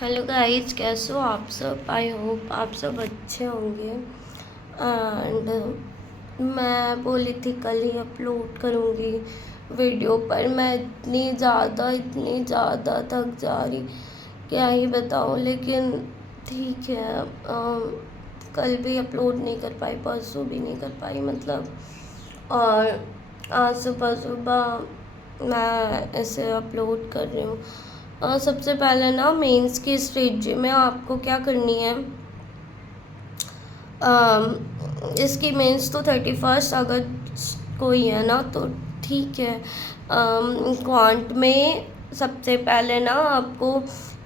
Hello guys, कैसे हो आप सब। आई होप आप सब अच्छे होंगे। एंड मैं बोली थी कल ही अपलोड करूँगी वीडियो, पर मैं इतनी ज़्यादा थक जा रही, क्या ही बताऊँ। लेकिन ठीक है, कल भी अपलोड नहीं कर पाई, परसों भी नहीं कर पाई मतलब। और आज सुबह सुबह मैं इसे अपलोड कर रही हूँ। सबसे पहले ना मेंस की स्ट्रेटजी में आपको क्या करनी है। इसकी मेंस तो 31 अगस्त को ही है ना, तो ठीक है। क्वांट में सबसे पहले ना आपको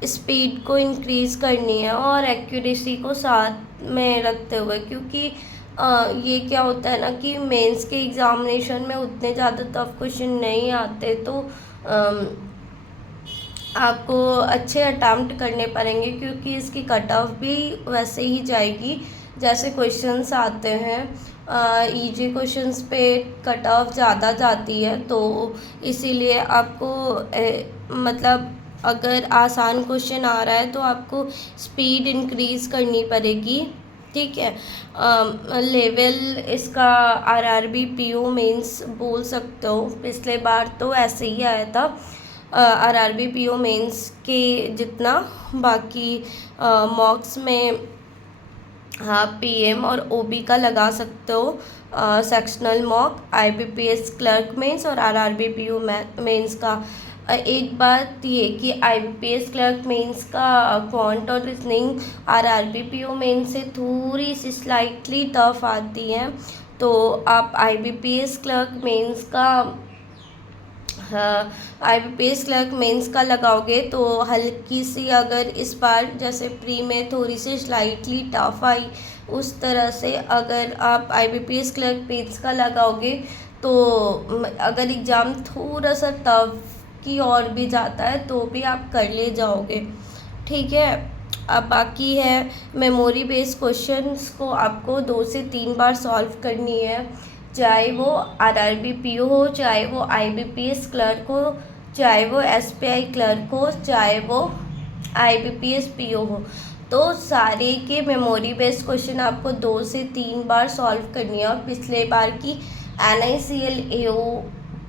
स्पीड को इंक्रीज़ करनी है और एक्यूरेसी को साथ में रखते हुए, क्योंकि ये क्या होता है ना कि मेंस के एग्ज़ामिनेशन में उतने ज़्यादा टफ क्वेश्चन नहीं आते, तो आपको अच्छे अटैम्प्ट करने पड़ेंगे, क्योंकि इसकी कट ऑफ भी वैसे ही जाएगी जैसे क्वेश्चंस आते हैं। इजी क्वेश्चंस पे कट ऑफ ज़्यादा जाती है, तो इसीलिए आपको मतलब अगर आसान क्वेश्चन आ रहा है तो आपको स्पीड इंक्रीज़ करनी पड़ेगी, ठीक है। लेवल इसका आरआरबी पीओ मेंस बोल सकते हो, पिछले बार तो ऐसे ही आया था आरआरबी पीओ मेंस के जितना। बाकी मॉक्स में हाँ पीएम और ओबी का लगा सकते हो, sectional mock, IBPS clerk mains और आरआरबी पीओ मेंस का। एक बात ये कि आईबीपीएस क्लर्क मेंस का क्वांट और रीजनिंग आरआरबी पीओ मेंस से थोड़ी सी स्लाइटली टफ आती है, तो आप आईबीपीएस क्लर्क मेंस का आईबीपीएस क्लर्क मेंस का लगाओगे तो हल्की सी, अगर इस बार जैसे प्री में थोड़ी सी स्लाइटली टफ आई, उस तरह से अगर आप आईबीपीएस क्लर्क मेंस का लगाओगे तो अगर एग्ज़ाम थोड़ा सा टफ की और भी जाता है तो भी आप कर ले जाओगे, ठीक है। अब बाकी है मेमोरी बेस्ड क्वेश्चंस को आपको 2 से 3 बार सॉल्व करनी है, चाहे वो आरआरबी पीओ हो, चाहे वो आईबीपीएस क्लर्क हो, चाहे वो एसपीआई क्लर्क हो, चाहे वो आईबीपीएस पीओ हो। तो सारे के मेमोरी बेस्ड क्वेश्चन आपको 2 से 3 बार सॉल्व करनी है। और पिछले बार की एनआईसीएल एओ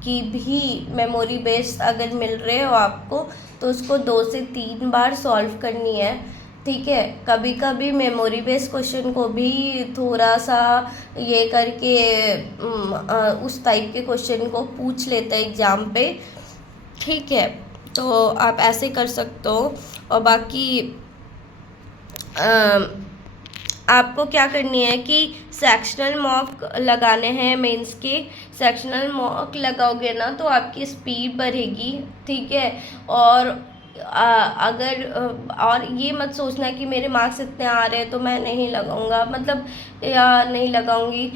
की भी मेमोरी बेस्ड अगर मिल रहे हो आपको, तो उसको 2 से 3 बार सॉल्व करनी है, ठीक है। कभी कभी मेमोरी बेस्ड क्वेश्चन को भी थोड़ा सा ये करके उस टाइप के क्वेश्चन को पूछ लेते हैं एग्ज़ाम पे, ठीक है। तो आप ऐसे कर सकते हो। और बाकी आपको क्या करनी है कि सेक्शनल मॉक लगाने हैं मेंस के। सेक्शनल मॉक लगाओगे ना तो आपकी स्पीड बढ़ेगी, ठीक है। और अगर और ये मत सोचना कि मेरे मार्क्स इतने आ रहे हैं तो मैं नहीं लगाऊंगा, मतलब या नहीं लगाऊंगी,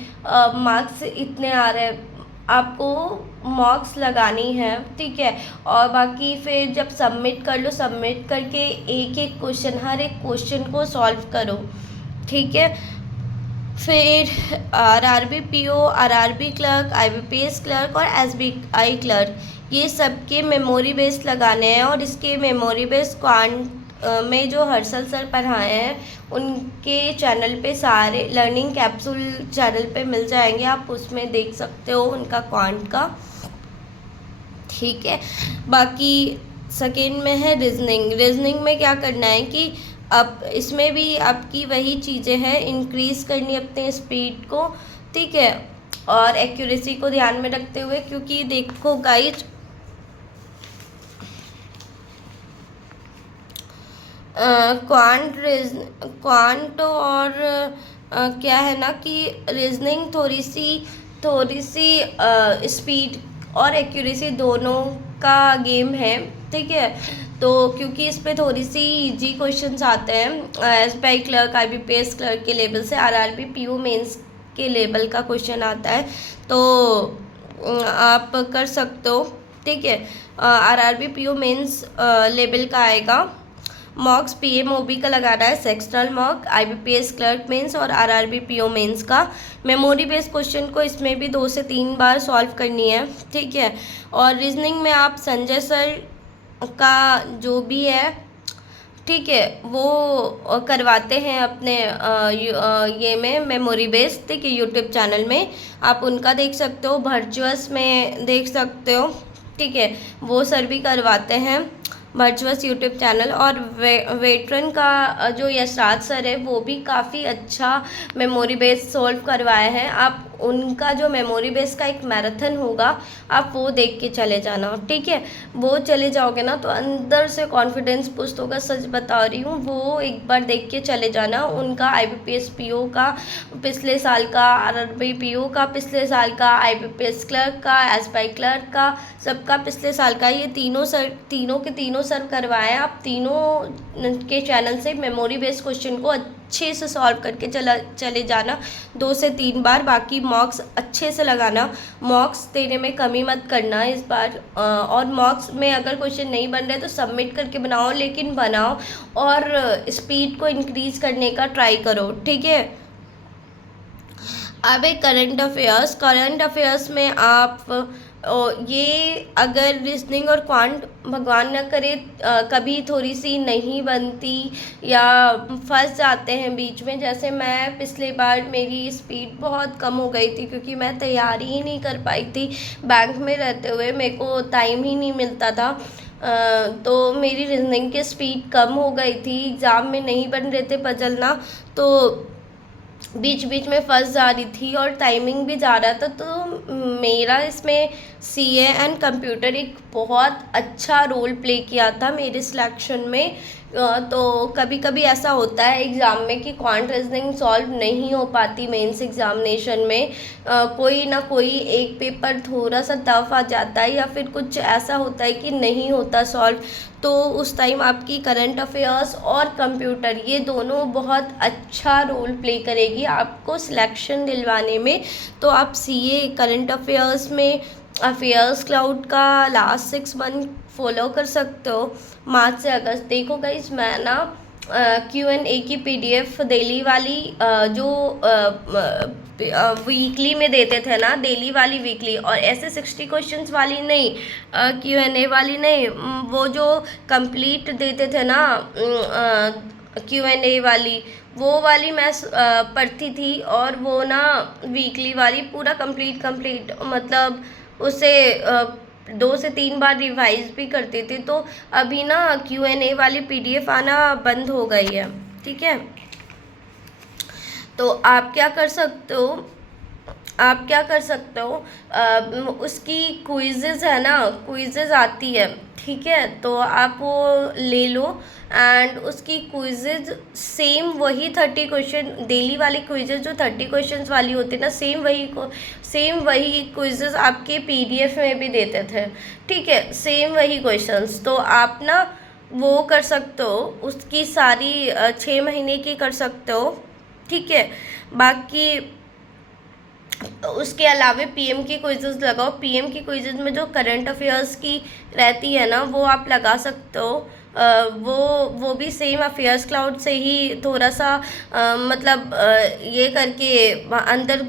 मार्क्स इतने आ रहे हैं, आपको मॉक्स लगानी है, ठीक है। और बाकी फिर जब सबमिट कर लो, सबमिट करके एक एक क्वेश्चन, हर एक क्वेश्चन को सॉल्व करो, ठीक है। फिर RRB PO, RRB clerk, IBPS clerk और एसबीआई क्लर्क, ये सब के मेमोरी बेस्ड लगाने हैं। और इसके मेमोरी बेस्ड क्वांट में जो हर्षल सर पढ़ाए हैं, उनके चैनल पे सारे लर्निंग कैप्सूल चैनल पे मिल जाएंगे, आप उसमें देख सकते हो उनका क्वांट का, ठीक है। बाकी सेकेंड में है रीजनिंग। रीजनिंग में क्या करना है कि अब इसमें भी आपकी वही चीज़ें हैं, इंक्रीज़ करनी अपने स्पीड को, ठीक है, और एक्यूरेसी को ध्यान में रखते हुए, क्योंकि देखो गाइज क्वांट और क्या है ना कि रीजनिंग थोड़ी सी स्पीड और एक्यूरेसी दोनों का गेम है, ठीक है। तो क्योंकि इस पे थोड़ी सी इजी क्वेश्चंस आते हैं, एसबीआई क्लर्क, आईबीपीएस क्लर्क के लेवल से, आरआरबी पीओ मेंस के लेवल का क्वेश्चन आता है, तो आप कर सकते हो, ठीक है। आरआरबी पीओ मेंस लेवल का आएगा। मॉक्स पीएमओबी का लगाना है, sectional mock, IBPS clerk mains और आरआरबी पीओ मेंस का। मेमोरी बेस्ड क्वेश्चन को इसमें भी 2 से 3 बार सॉल्व करनी है, ठीक है। और रीजनिंग में आप संजय सर का जो भी है, ठीक है, वो करवाते हैं अपने ये में मेमोरी बेस, ठीक है, यूट्यूब चैनल में आप उनका देख सकते हो, वर्चुअस में देख सकते हो, ठीक है, वो सर भी करवाते हैं वर्चुअस यूट्यूब चैनल। और वेटरन का जो यशराज सर है वो भी काफ़ी अच्छा मेमोरी बेस सॉल्व करवाए हैं। आप उनका जो मेमोरी बेस का एक मैराथन होगा आप वो देख के चले जाना, ठीक है, वो चले जाओगे ना तो अंदर से कॉन्फिडेंस बूस्ट होगा, सच बता रही हूँ। वो एक बार देख के चले जाना, उनका IBPS PO का पिछले साल का, RRB PO का पिछले साल का, IBPS क्लर्क का, SBI क्लर्क का, सबका पिछले साल का, ये तीनों के तीनों सर्व करवाए। आप तीनों के चैनल से मेमोरी बेस्ड क्वेश्चन को अच्छे से सॉल्व करके चले जाना 2 से 3 बार। बाकी मॉक्स अच्छे से लगाना, मॉक्स देने में कमी मत करना इस बार। और मॉक्स में अगर क्वेश्चन नहीं बन रहे तो सबमिट करके बनाओ, लेकिन बनाओ और स्पीड को इंक्रीज़ करने का ट्राई करो, ठीक है। अब एक करंट अफेयर्स में आप ये अगर रीजनिंग और क्वांट भगवान न करे कभी थोड़ी सी नहीं बनती या फंस जाते हैं बीच में, जैसे मैं पिछले बार मेरी स्पीड बहुत कम हो गई थी क्योंकि मैं तैयारी ही नहीं कर पाई थी। बैंक में रहते हुए मेरे को टाइम ही नहीं मिलता था, तो मेरी रीजनिंग की स्पीड कम हो गई थी, एग्ज़ाम में नहीं बन रहे थे पजल ना, तो बीच बीच में फंस जा रही थी और टाइमिंग भी जा रहा था। तो मेरा इसमें CA एंड कंप्यूटर एक बहुत अच्छा रोल प्ले किया था मेरे सिलेक्शन में। तो कभी कभी ऐसा होता है एग्ज़ाम में कि क्वांट रीजनिंग सॉल्व नहीं हो पाती मेंस एग्जामिनेशन में, कोई ना कोई एक पेपर थोड़ा सा टफ आ जाता है या फिर कुछ ऐसा होता है कि नहीं होता सॉल्व, तो उस टाइम आपकी करंट अफेयर्स और कंप्यूटर ये दोनों बहुत अच्छा रोल प्ले करेगी आपको सिलेक्शन दिलवाने में। तो आप CA करंट अफेयर्स में अफेयर्स क्लाउड का लास्ट 6 मंथ फॉलो कर सकते हो, मार्च से अगस्त। देखो गाइस, मैं ना Q&A की PDF डेली वाली जो वीकली में देते थे ना, डेली वाली वीकली, और ऐसे 60 क्वेश्चंस वाली नहीं, Q&A वाली नहीं, वो जो कंप्लीट देते थे ना Q&A वाली, वो वाली मैं पढ़ती थी। और वो ना वीकली वाली पूरा कंप्लीट मतलब उसे 2 से 3 बार रिवाइज भी करती थी। तो अभी ना Q&A वाली PDF आना बंद हो गई है, ठीक है। तो आप क्या कर सकते हो, उसकी क्विज़ेज़ है ना, क्विज़ेज़ आती है, ठीक है, तो आप वो ले लो एंड उसकी क्विज़ेज़ सेम वही 30 क्वेश्चन, डेली वाली क्विज़ेज़ जो 30 क्वेश्चंस वाली होती है ना, सेम वही क्विज़ेज़ आपके PDF में भी देते थे, ठीक है, सेम वही क्वेश्चंस। तो आप ना वो कर सकते हो, उसकी सारी 6 महीने की कर सकते हो, ठीक है। बाकी उसके अलावा PM की क्विज़ेस लगाओ, PM की क्विज़ेस में जो करंट अफेयर्स की रहती है ना वो आप लगा सकते हो। वो भी सेम अफेयर्स क्लाउड से ही थोड़ा सा मतलब ये करके अंदर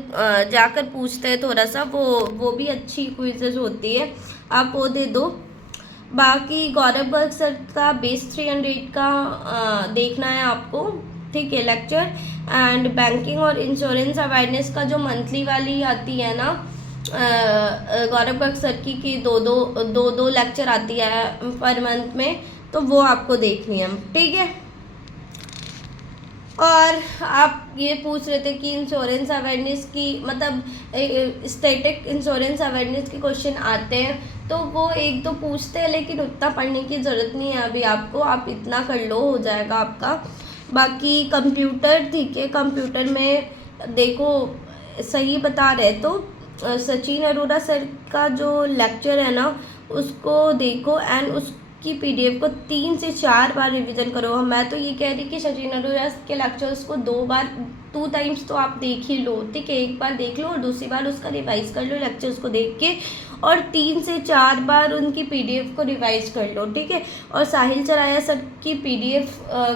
जाकर पूछते हैं थोड़ा सा, वो भी अच्छी क्विज़ेस होती है, आप वो दे दो। बाकी गौरव गर्ग सर का बेस 300 का देखना है आपको, ठीक है, लेक्चर। एंड बैंकिंग और इंश्योरेंस अवेयरनेस का जो मंथली वाली आती है ना गौरव गर्ग सर की दो लेक्चर आती है पर मंथ में, तो वो आपको देखनी है, ठीक है। और आप ये पूछ रहे थे कि इंश्योरेंस अवेयरनेस की मतलब स्टैटिक इंश्योरेंस अवेयरनेस के क्वेश्चन आते हैं, तो वो 1-2 पूछते हैं, लेकिन उतना पढ़ने की ज़रूरत नहीं है अभी आपको, आप इतना कर लो हो जाएगा आपका। बाकी कंप्यूटर, ठीक है, कंप्यूटर में देखो सही बता रहे तो सचिन अरोड़ा सर का जो लेक्चर है ना उसको देखो एंड उसकी PDF को 3 से 4 बार रिवीजन करो। मैं तो ये कह रही कि सचिन अरोड़ा के लेक्चर्स को 2 टाइम्स तो आप देख ही लो, ठीक है, एक बार देख लो और दूसरी बार उसका रिवाइज कर लो लेक्चर्स को देख के, और 3 से 4 बार उनकी PDF को रिवाइज कर लो, ठीक है। और साहिल चराया सर की PDF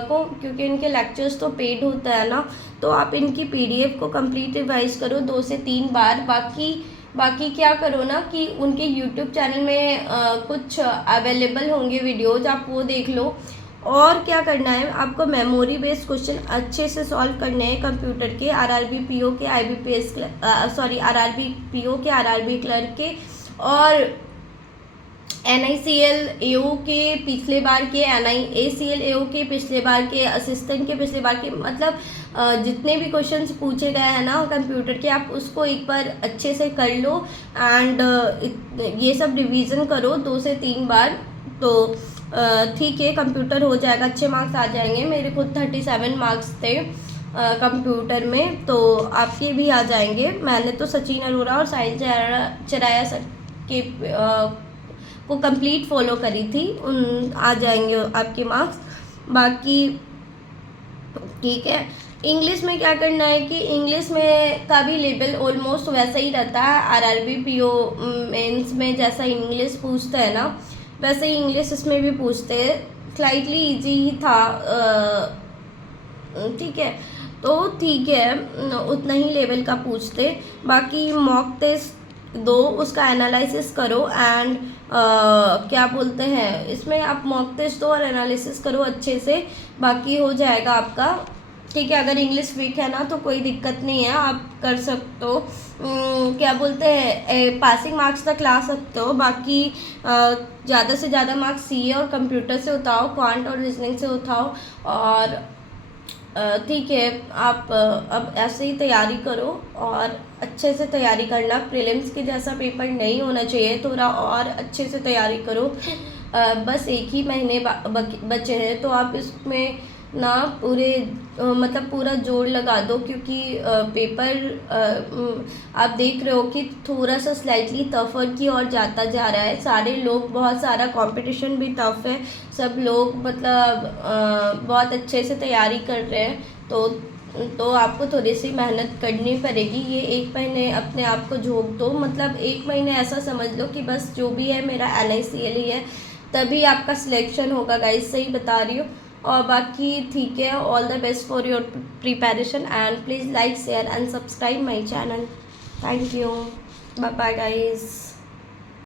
को, क्योंकि इनके लेक्चर्स तो पेड होता है ना, तो आप इनकी PDF को कंप्लीट रिवाइज करो 2 से 3 बार। बाकी क्या करो ना कि उनके YouTube चैनल में कुछ अवेलेबल होंगे वीडियोज़, आप वो देख लो। और क्या करना है, आपको मेमोरी बेस्ड क्वेश्चन अच्छे से सॉल्व करने हैं कंप्यूटर के, आरआरबी पीओ के, आईबीपीएस सॉरी आरआरबी पीओ के, आरआरबी क्लर्क के, और NICL AO के पिछले बार के, NIACL AO के पिछले बार के, असिस्टेंट के पिछले बार के, मतलब जितने भी क्वेश्चंस पूछे गए हैं ना कंप्यूटर के, आप उसको एक बार अच्छे से कर लो एंड ये सब रिवीजन करो 2 से 3 बार, तो ठीक है कंप्यूटर हो जाएगा, अच्छे मार्क्स आ जाएंगे। मेरे खुद 37 मार्क्स थे कंप्यूटर में, तो आपके भी आ जाएंगे। मैंने तो सचिन अरोड़ा और साहिल चराया सर के को कंप्लीट फॉलो करी थी, उन आ जाएंगे आपके मार्क्स। बाकी ठीक है। इंग्लिश में क्या करना है कि इंग्लिश में का भी लेवल ऑलमोस्ट वैसा ही रहता है, आरआरबी पीओ मेंस में जैसा इंग्लिश पूछते हैं ना वैसे ही इंग्लिश इसमें भी पूछते हैं, स्लाइटली इजी ही था। ठीक है, तो ठीक है उतना ही लेवल का पूछते। बाकी मॉक टेस्ट दो, उसका एनालिसिस करो एंड क्या बोलते हैं, इसमें आप मॉक टेस्ट दो और एनालिसिस करो अच्छे से, बाकी हो जाएगा आपका। ठीक है, अगर इंग्लिश वीक है ना तो कोई दिक्कत नहीं है, आप कर सकते हो। क्या बोलते हैं, पासिंग मार्क्स तक ला सकते हो। बाकी ज़्यादा से ज़्यादा मार्क्स सीए और कंप्यूटर से उठाओ, क्वांट और रीजनिंग से उठाओ। और ठीक है, आप अब ऐसे ही तैयारी करो और अच्छे से तैयारी करना, प्रीलिम्स के जैसा पेपर नहीं होना चाहिए, थोड़ा और अच्छे से तैयारी करो। बस 1 ही महीने बचे हैं, तो आप इसमें ना पूरे मतलब पूरा जोर लगा दो, क्योंकि पेपर आप देख रहे हो कि थोड़ा सा स्लाइटली टफर की ओर जाता जा रहा है। सारे लोग, बहुत सारा कंपटीशन भी टफ है, सब लोग मतलब बहुत अच्छे से तैयारी कर रहे हैं, तो आपको थोड़ी सी मेहनत करनी पड़ेगी। ये 1 महीने अपने आप को झोंक दो, मतलब 1 महीने ऐसा समझ लो कि बस जो भी है मेरा NICL ही है, तभी आपका सिलेक्शन होगा गाइस, सही बता रही हूँ। और बाकी ठीक है, all the best for your preparation and please like share and subscribe my channel. Thank you, bye bye guys.